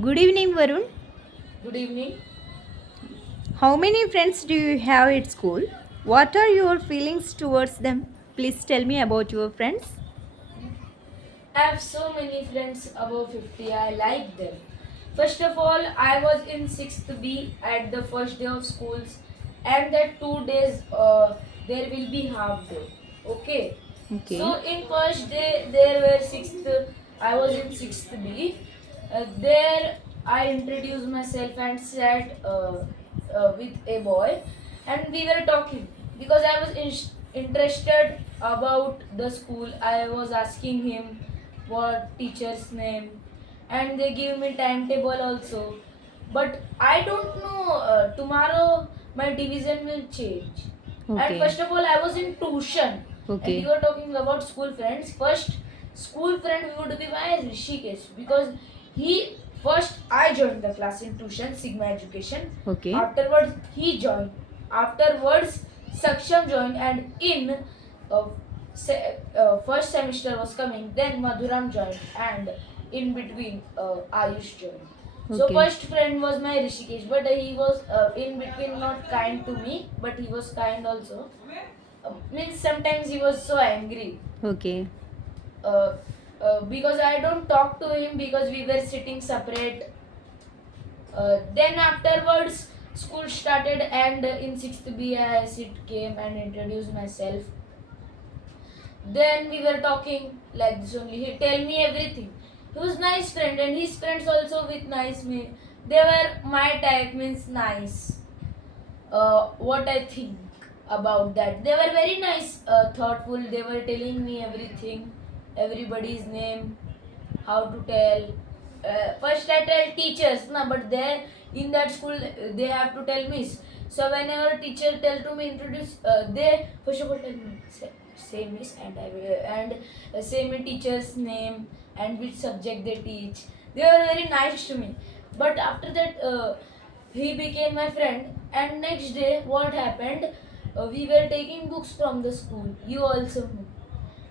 Good evening, Varun. Good evening. How many friends do you have at school? What are your feelings towards them? Please tell me about your friends. I have so many friends above 50. I like them. First of all, I was in 6th B at the first day of schools, and that 2 days there will be half day. Okay. Okay. So in first day there were 6th. I was in 6th B. There I introduced myself and sat with a boy, and we were talking because I was interested about the school. I was asking him what teacher's name, and they give me timetable also. But I don't know. Tomorrow my division will change. And Okay. first of all, I was in tuition, and Okay. you are talking about school friends. First school friend would be my Rishikesh, because he first I joined the class in tuition Sigma Education. Okay. Afterwards he joined. Afterwards Saksham joined, and in uh, first semester was coming. Then Madhuram joined, and in between Ayush joined. So Okay. first friend was my Rishikesh, but he was in between not kind to me, but he was kind also. Means sometimes he was so angry. Okay. Uh, because I don't talk to him because we were sitting separate. Then afterwards, school started, and in 6th B, I sit came and introduced myself. Then we were talking like this only. He tell me everything. He was nice friend, and his friends also with nice me. They were my type, means nice. What I think about that. They were very nice, thoughtful. They were telling me everything, everybody's name, how to tell. First I tell teachers, na, but there in that school they have to tell me. So whenever teacher tell to me introduce, they first of all tell me say miss, and I will, and say my teacher's name and which subject they teach. They were very nice to me. But after that, he became my friend. And next day, what happened? We were taking books from the school. You also know,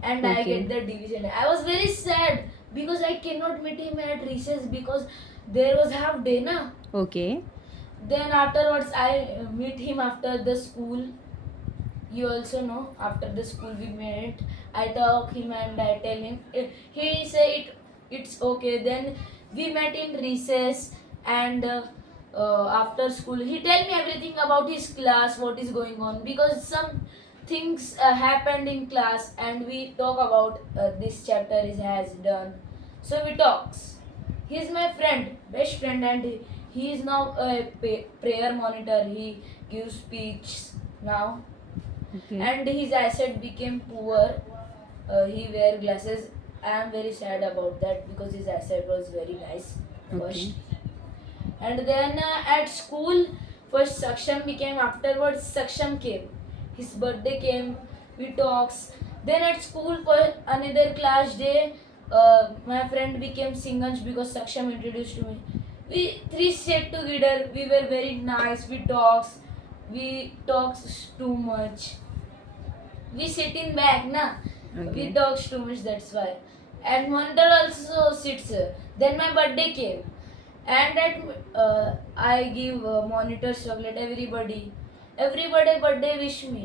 and I Okay. get the division. I was very sad because I cannot meet him at recess because there was half day, na. Okay. Then afterwards, I meet him after the school. You also know, after the school we met. I talk him and I tell him. He say it's okay. Then we met in recess, and after school he tell me everything about his class, what is going on, because some things happened in class, and we talk about this chapter is has done. So we talks. He is my friend, best friend, and he is now a prayer monitor. He gives speech now, Okay. and his eyesight became poor. He wear glasses. I am very sad about that because his eyesight was very nice Okay. first. And then at school, first Saksham became, afterwards Saksham came. His birthday came, we talks. Then at school for another class day, my friend became Singanj because Saksham introduced to me. We three sat together, we were very nice, we talks too much. We sit in back, na. We Okay. talks too much, that's why. And monitor also sits. Then my birthday came, and at I give monitor chocolate everybody. Everybody birthday wish me.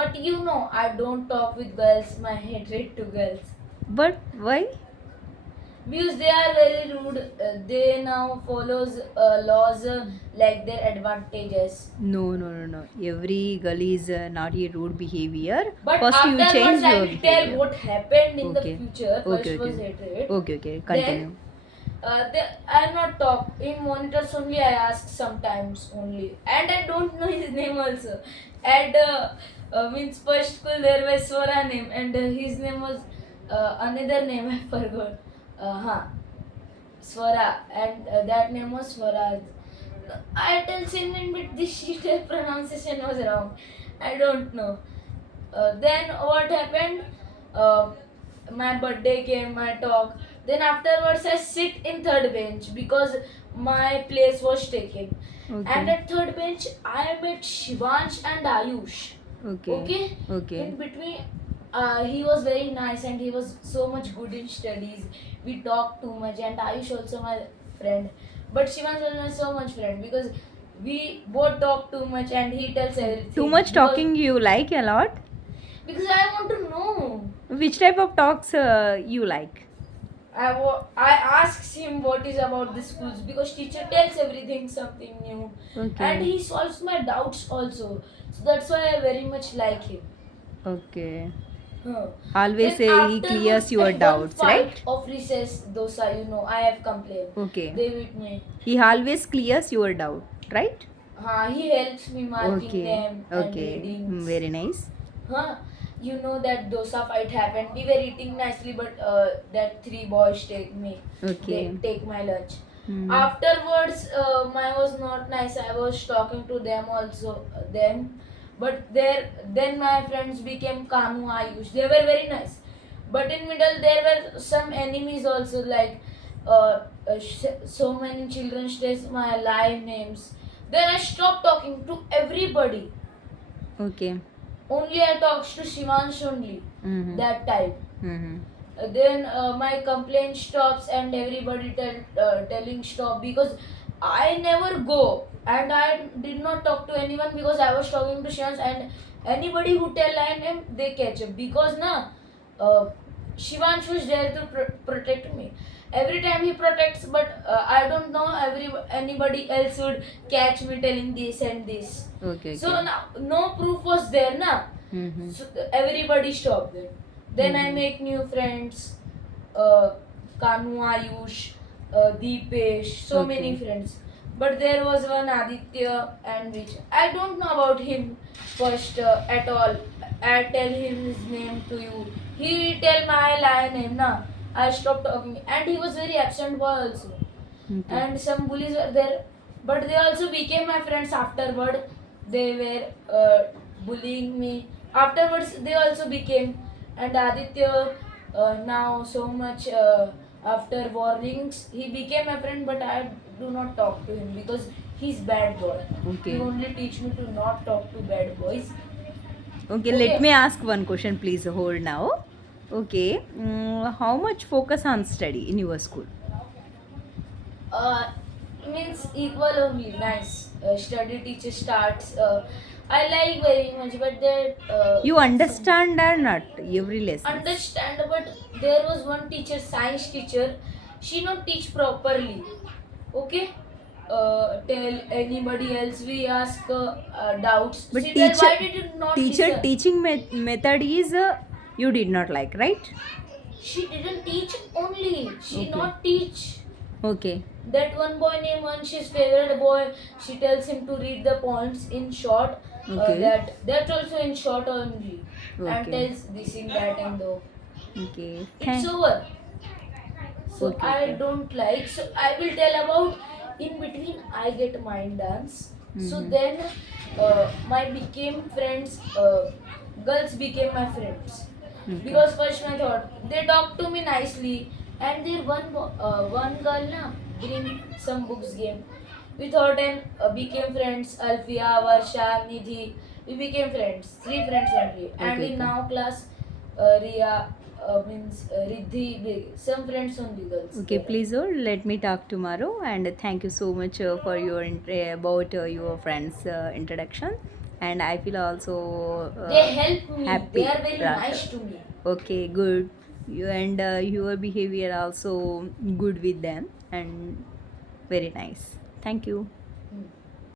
But you know, I don't talk with girls. My hatred to girls But why? because they are very rude. They now follows laws like their advantages. No, no, no, no. Every girl is not a rude behavior. But First, you afterwards, change I your will tell behavior. what happened in the Okay. future. Okay. First was Okay. hatred. Okay. Okay. Then Continue. I not talk in monitors only. I ask sometimes only, and I don't know his name also. And means first school there was Swara name, and his name was another name I forgot. Swara, and that name was Swaraj. I tell Simran, but this shit pronunciation was wrong. I don't know. Then what happened? Uh, my birthday came, my talk. Then afterwards, I sit in third bench because my place was taken. And Okay. at third bench, I met Shivansh and Ayush. Okay. Okay, Okay. in between, he was very nice and he was so much good in studies. We talked too much, and Ayush also my friend. But Shivansh was my so much friend because we both talk too much and he tells everything. Too much Because- talking you like a lot? Because I want to know. Which type of talks you like? I asks him what is about the schools because teacher tells everything something new Okay. and he solves my doubts also. So that's why I very much like him. Okay. Huh. Always Then say he afterwards, clears your at one doubts, fight right? Of recess, dosa, I have complained. Okay. They with me. He always clears your doubt, right? He helps me marking Okay. them and Okay. readings. Very nice. Huh? You know that dosa fight happened. We were eating nicely, but that three boys take me. Okay. They take my lunch. Hmm. Afterwards, mine was not nice. I was talking to them also. Them, but then my friends became Kanu Ayush. They were very nice. But in middle there were some enemies also like so many children states my live names. Then I stopped talking to everybody. Okay. Only I talks to Shivansh only Mm-hmm. that time. Mm-hmm. Then my complaint stops and everybody telling stop because I never go and I did not talk to anyone because I was talking to Shivansh and anybody who tell I name they catch up because uh, Shivansh was there to protect me. Every time he protects, but I don't know anybody else would catch me telling this and this. Okay. So Okay. now no proof was there, na. Mm-hmm. So everybody stopped it. Then I Mhm. make new friends, Kanu Ayush, Deepesh, so Okay. many friends. But there was one Aditya and which I don't know about him first at all. I tell him his name to you. He tell my lion name na. I stopped talking and he was very absent boy also. Okay. And some bullies were there, but they also became my friends afterward. They were bullying me. Afterwards, they also became. And Aditya, now so much after warnings, he became my friend, but I do not talk to him because he's bad boy. Okay. He only teach me to not talk to bad boys. Okay, Okay. let me ask one question, please hold now. Okay, how much focus on study in your school? Uh, Means equal only. Nice. Study teacher starts. I like very much, but that You understand or not every lesson? understand, but there was one teacher, science teacher. She not teach properly. Okay. Tell anybody else we ask doubts. But She tell teacher, why did you not teacher listen? teaching method is you did not like, right? She didn't teach only. She Okay. not teach. Okay. That one boy named Vansh's favorite boy, she tells him to read the points in short. Okay. That also in short only. And Okay. tells this in that and though. Okay. It's over. So Okay, I okay. don't like. So I will tell about in between I get mind dance. So Mhm. then my became friends. Girls became my friends. Okay. Because first I thought they talk to me nicely, and there one girl na bring some books game. We thought and became friends. Alfia, Varsha, Nidhi. We became friends. Three friends only. And Okay, in okay. now class, Ria means Riddhi. Some friends only girls. Okay, there. please hold. Let me talk tomorrow. And thank you so much for your about your friends' introduction. And I feel also They help me. happy. They are very rather. nice to me. Okay, good. You and your behavior also good with them and very nice. Thank you. Hmm.